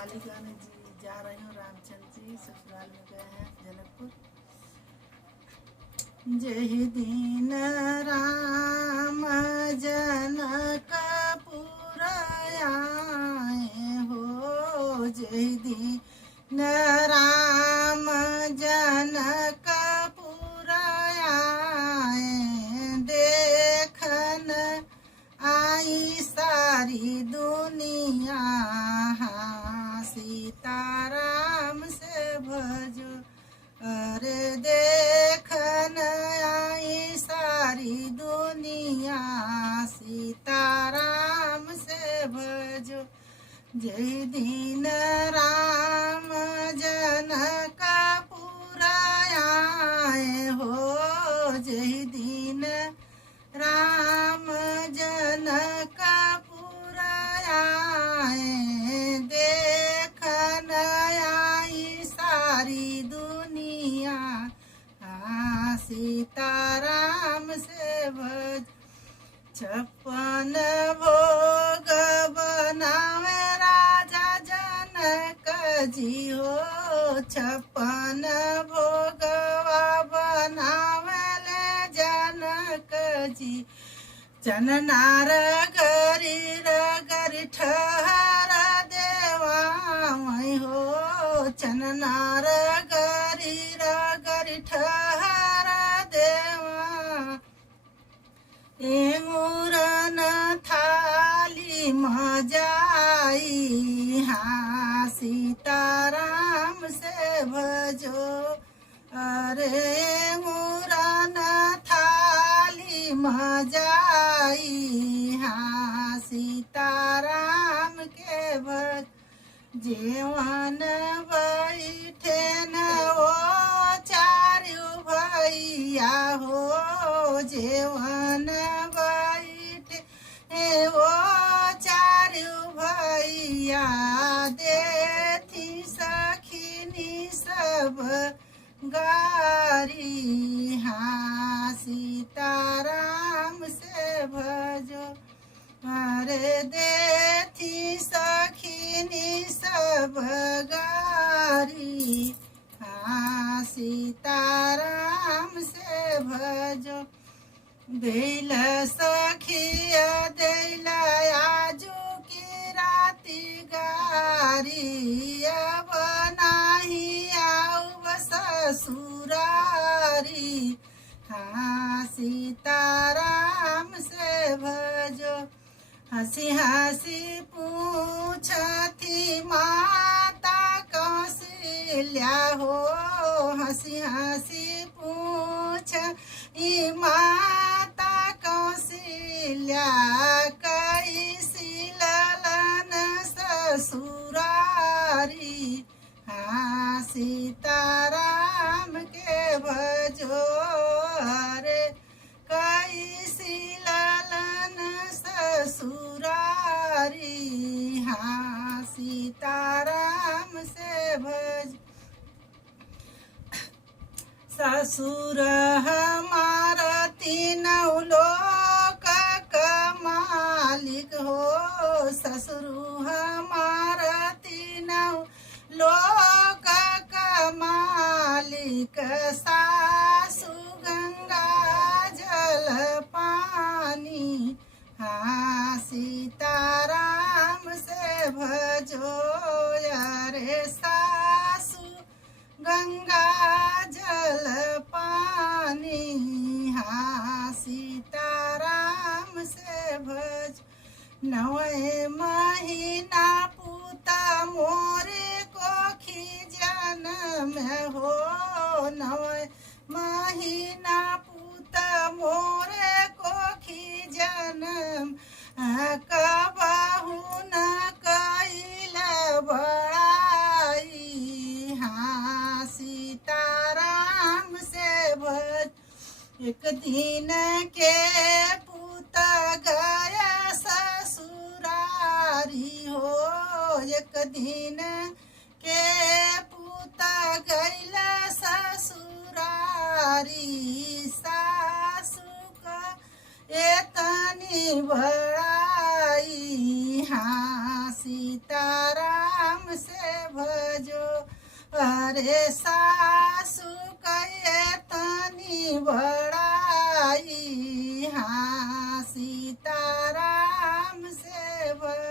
कालीगंज जी जा रही हूँ। रामचंद्र जी ससुराल में गए हैं जनकपुर। जय दीन राम जनकपुर आए हो, जय दीन राम जनकपुर आए, देखन आई सारी दुनिया, सीताराम से भजो। अरे देखन आई सारी दुनिया, सीताराम से भजो। जय दीन राम जनकपुर आए हो, जय दीन राम जनकपुर आए, देखन आई सारी दुनिया, सीताराम से भज। 56 भोग बनावे राजा जनक जी हो, 56 भोगवा बनावे ले जनक जी। चननार गरी रगरी ठहर देवा मई हो, चननार गरी रगरी ठहर देवा। एंगुरन थाली मजाई, सीताराम से भजो। अरे एंगुरन थाली मजाई, सीताराम के भज। जेवन बैठे न वो चारु भैया हो, जेवन बैठे वो चारु भैया, देथी सखिनी सब गारी, सीताराम से भजो। अरे देथी सखिनी सब गारी, सीताराम से भजो। दिल सखिया दिल आजू की राती गारी, अब नाही आऊ ससुरारी, सीताराम से भजो। हंसी हंसी पूछती माता कौशल्या हो, हंसी हंसी पूछ माता कौशल्या, कैसी ललन ससुरारी, सीताराम के भजो। अरे कैसी ललन ससुरारी, सीताराम से भज। ससुर हमारा तीनों लोक का मालिक हो, ससुर हमारा तीनों लोक का मालिक, सासु गंगा जल पानी, सीताराम से भजो। अरे सासु गंगा जल पानी, सीताराम से भज। 9 महीना पूता मोरे कोखी जन्म हो, 9 महीना पूता मोरे कोखी जन्म, कबहू न कैल बड़ाई, सीताराम से भज। एक दिन के पूत गया ससुरारी हो, एक दिन के पूत गैल ससुरारी, सासु का एतनी बड़ाई, सीताराम से भजो। अरे सासू कहे तनी बड़ाई, हाँ सीताराम से भजो।